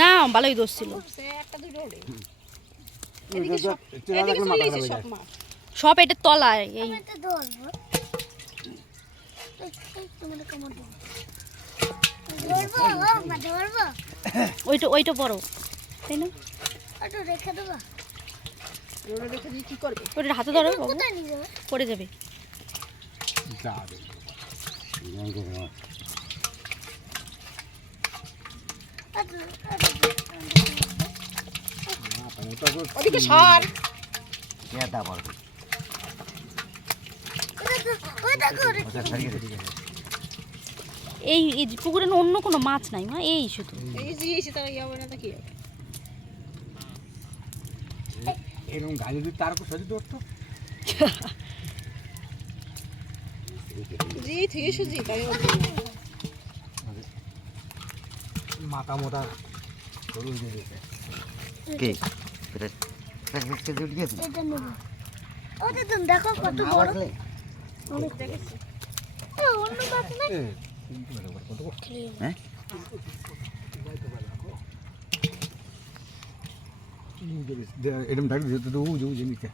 না ভালোই দোষ ছিল। সব এটা তলায় এই ওইটা ওইটা বড় তাই না? ওটা হাতে ধরো বাবু, পড়ে যাবে। ওদিকে সর। এই পুকুরে না অন্য কোনো মাছ নাই মা, এই শুধু এরকম গাড়ি যদি তার উপর সজি ধরতো মাথা মোটা গরু দিয়ে দিতে দেখো কত বড় এরকম ডাকি দিতে